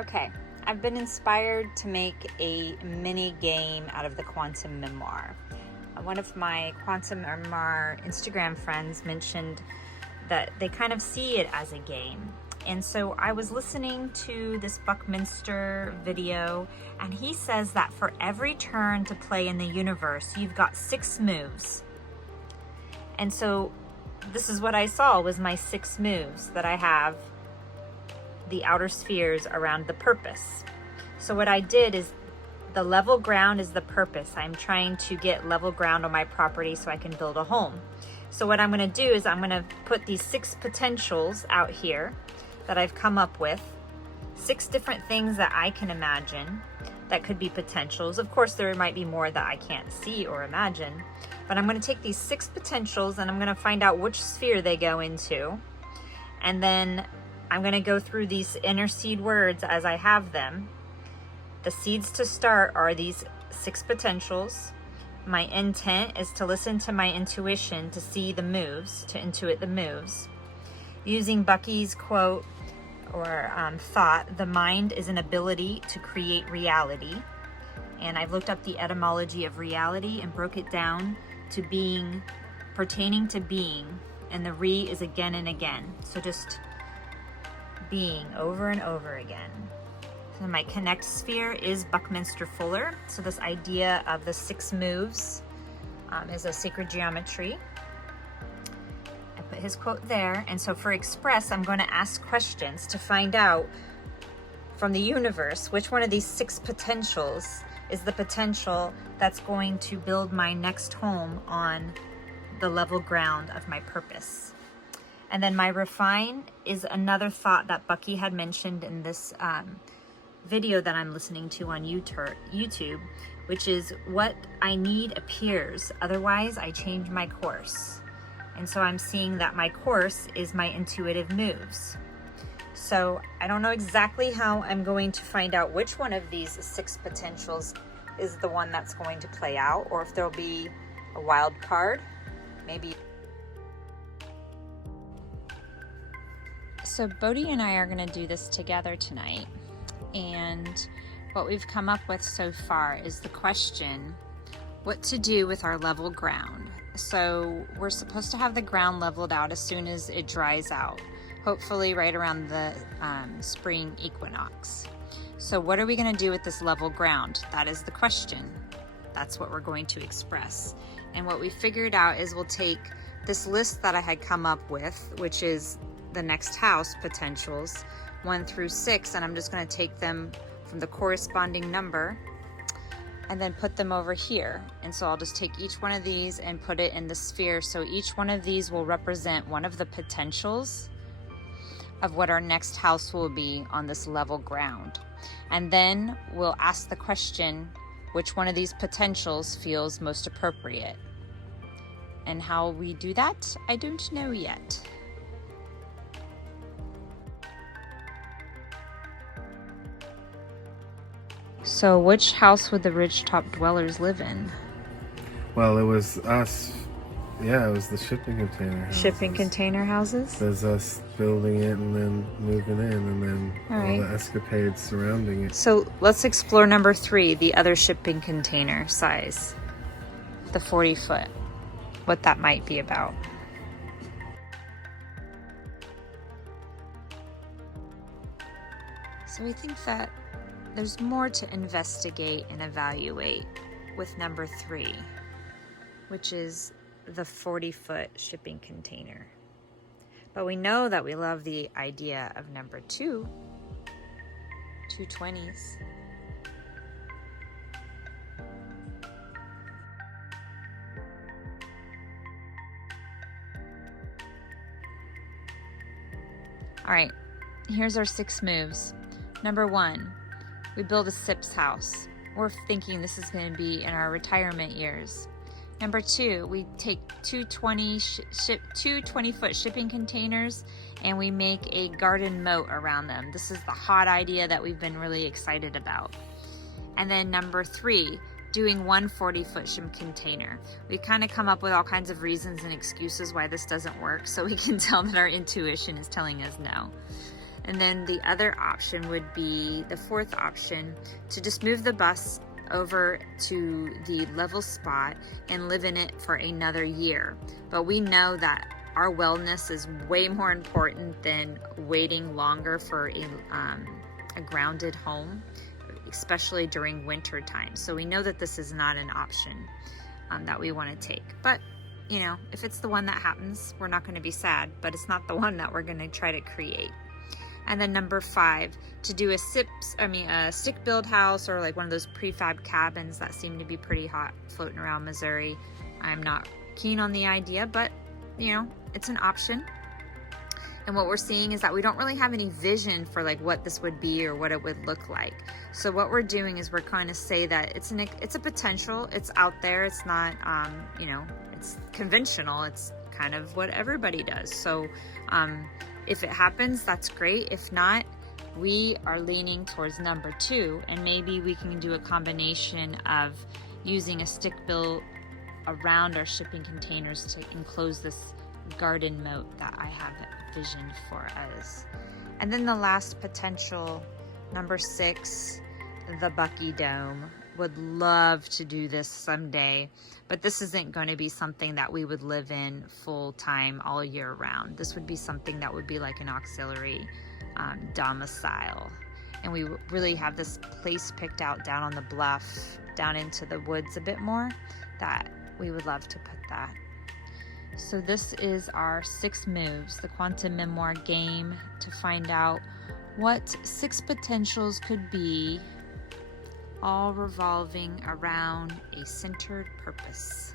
Okay, I've been inspired to make a mini game out of the quantum memoir. One of my quantum memoir Instagram friends mentioned that they kind of see it as a game. And so I was listening to this Buckminster video, and he says that for every turn to play in the universe, you've got 6 moves. And so this is what I saw was my 6 moves that I have, the outer spheres around the purpose. So what I did is the level ground is the purpose. I'm trying to get level ground on my property so I can build a home. So what I'm going to do is I'm going to put these 6 potentials out here that I've come up with, 6 different things that I can imagine that could be potentials. Of course, there might be more that I can't see or imagine, but I'm going to take these 6 potentials and I'm going to find out which sphere they go into. And then I'm going to go through these inner seed words as I have them. The seeds to start are these 6 potentials. My intent is to listen to my intuition to see the moves, to intuit the moves. Using Bucky's quote or thought, the mind is an ability to create reality. And I've looked up the etymology of reality and broke it down to being, pertaining to being. And the re is again and again. So just being over and over again. So my connect sphere is Minsterfuller. So this idea of the 6 moves is a sacred geometry. I put his quote there. And so for express, I'm going to ask questions to find out from the universe which one of these 6 potentials is the potential that's going to build my next home on the level ground of my purpose. And then my refine is another thought that Bucky had mentioned in this video that I'm listening to on YouTube, which is what I need appears, otherwise I change my course. And so I'm seeing that my course is my intuitive moves. So I don't know exactly how I'm going to find out which one of these 6 potentials is the one that's going to play out, or if there'll be a wild card, maybe. So Bodhi and I are going to do this together tonight, and what we've come up with so far is the question, what to do with our level ground. So we're supposed to have the ground leveled out as soon as it dries out, hopefully right around the spring equinox. So what are we going to do with this level ground? That is the question. That's what we're going to express. And what we figured out is we'll take this list that I had come up with, which is the next house potentials 1 through 6, and I'm just going to take them from the corresponding number and then put them over here. And so I'll just take each one of these and put it in the sphere. So each one of these will represent one of the potentials of what our next house will be on this level ground. And then we'll ask the question, which one of these potentials feels most appropriate? And how we do that, I don't know yet. So which house would the ridgetop dwellers live in? Well, it was us. Yeah, it was the shipping container houses. Shipping container houses? There's us building it and then moving in, and then all the escapades surrounding it. So let's explore number 3, the other shipping container size, the 40 foot, what that might be about. So we think that there's more to investigate and evaluate with number 3, which is the 40-foot shipping container. But we know that we love the idea of number 2, 220s. All right, here's our 6 moves. Number 1, we build a SIPS house. We're thinking this is going to be in our retirement years. Number 2, we take two 20-foot shipping containers and we make a garden moat around them. This is the hot idea that we've been really excited about. And then number 3, doing one 40-foot shipping container. We kind of come up with all kinds of reasons and excuses why this doesn't work, so we can tell that our intuition is telling us no. And then the other option would be the fourth option, to just move the bus over to the level spot and live in it for another year. But we know that our wellness is way more important than waiting longer for a grounded home, especially during winter time. So we know that this is not an option that we want to take. But you know, if it's the one that happens, we're not going to be sad, but it's not the one that we're going to try to create. And then number 5, to do a stick build house, or like one of those prefab cabins that seem to be pretty hot floating around Missouri. I'm not keen on the idea, but you know, it's an option. And what we're seeing is that we don't really have any vision for like what this would be or what it would look like. So what we're doing is we're kind of say that it's a potential, it's out there, it's not, you know, it's conventional, it's kind of what everybody does. So if it happens, that's great. If not, we are leaning towards number 2, and maybe we can do a combination of using a stick built around our shipping containers to enclose this garden moat that I have visioned for us. And then the last potential, number 6, the Bucky Dome. Would love to do this someday, but this isn't going to be something that we would live in full time all year round. This would be something that would be like an auxiliary domicile. And we really have this place picked out down on the bluff, down into the woods a bit more, that we would love to put that. So this is our 6 moves, the Quantum Memoir game, to find out what 6 potentials could be, all revolving around a centered purpose.